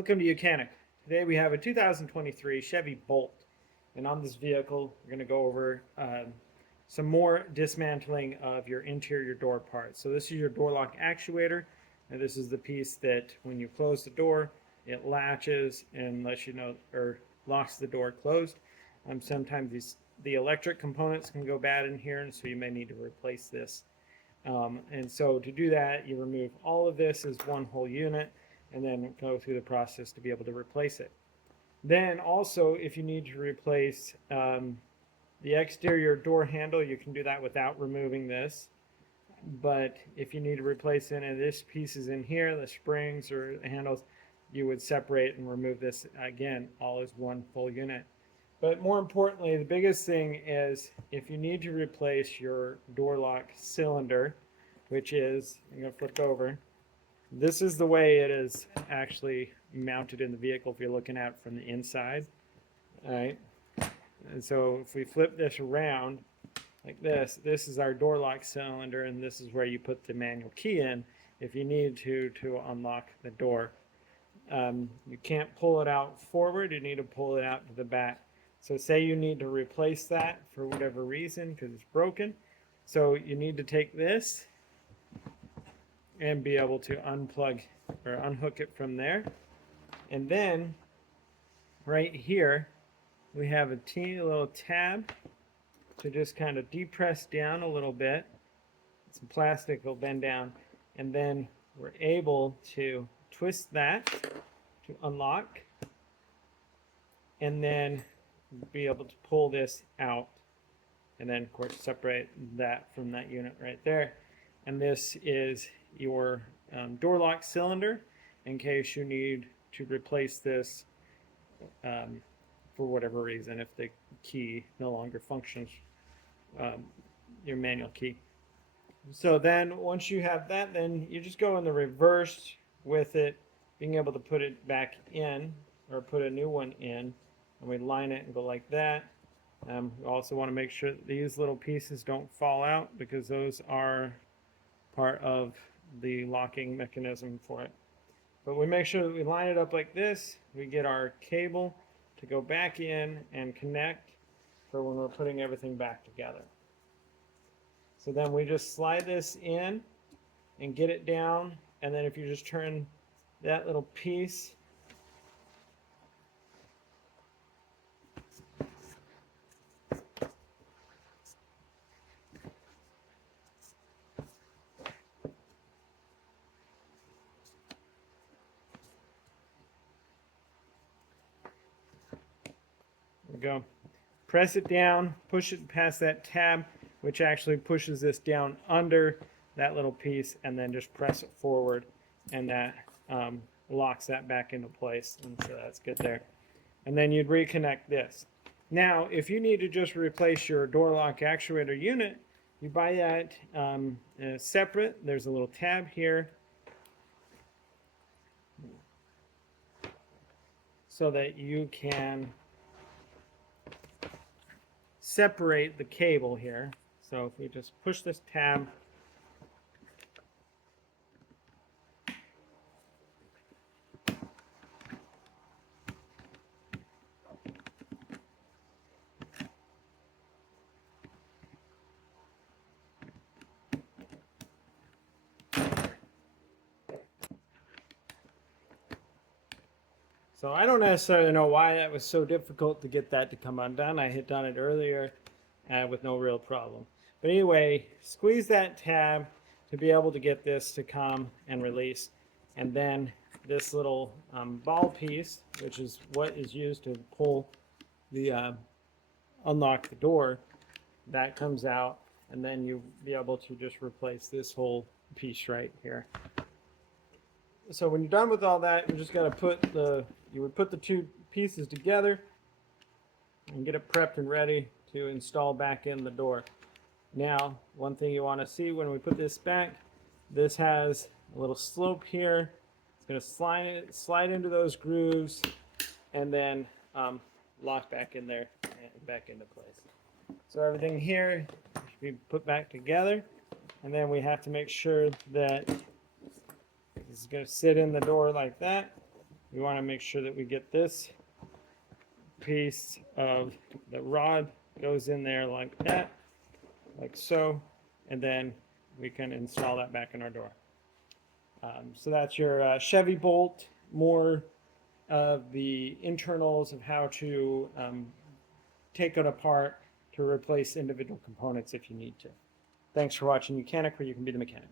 Welcome to Mechanic. Today we have a 2023 Chevy Bolt, and on this vehicle we're going to go over some more dismantling of your interior door parts. So this is your door lock actuator, and this is the piece that when you close the door, it latches and lets you know, or locks the door closed. Sometimes the electric components can go bad in here, and so you may need to replace this. And so to do that, you remove all of this as one whole unit, and then go through the process to be able to replace it. Then also, if you need to replace the exterior door handle, you can do that without removing this. But if you need to replace any of this pieces in here, the springs or the handles, you would separate and remove this again, all as one full unit. But more importantly, the biggest thing is if you need to replace your door lock cylinder, which is, I'm going to flip over, this is the way it is actually mounted in the vehicle if you're looking at it from the inside. All right. And so if we flip this around like this, this is our door lock cylinder, and this is where you put the manual key in if you need to unlock the door. You can't pull it out forward, you need to pull it out to the back. So say you need to replace that for whatever reason because it's broken. So you need to take this and be able to unplug or unhook it from there. And then right here we have a teeny little tab to just kind of depress down a little bit. Some plastic will bend down, and then we're able to twist that to unlock, and then be able to pull this out, and then of course separate that from that unit right there. And this is your door lock cylinder in case you need to replace this for whatever reason, if the key no longer functions, your manual key. So then once you have that, then you just go in the reverse with it, being able to put it back in or put a new one in, and we line it and go like that. We also want to make sure that these little pieces don't fall out because those are part of the locking mechanism for it. But we make sure that we line it up like this. We get our cable to go back in and connect for when we're putting everything back together. So then we just slide this in and get it down, and then if you just turn that little piece go. Press it down, push it past that tab, which actually pushes this down under that little piece, and then just press it forward, and that locks that back into place. And so that's good there. And then you'd reconnect this. Now, if you need to just replace your door lock actuator unit, you buy that separate. There's a little tab here so that you can separate the cable here. So if we just push this tab, so I don't necessarily know why that was so difficult to get that to come undone. I had done it earlier with no real problem. But anyway, squeeze that tab to be able to get this to come and release. And then this little ball piece, which is what is used to pull the unlock the door, that comes out, and then you'll be able to just replace this whole piece right here. So when you're done with all that, you just got to you would put the two pieces together and get it prepped and ready to install back in the door. Now, one thing you want to see when we put this back, this has a little slope here. It's going to slide into those grooves, and then lock back in there and back into place. So everything here should be put back together, and then we have to make sure that this is going to sit in the door like that. we want to make sure that we get this piece of the rod goes in there like that, like so, and then we can install that back in our door. So that's your Chevy Bolt. More of the internals of how to take it apart to replace individual components if you need to. Thanks for watching Mechanic, where you can be the mechanic.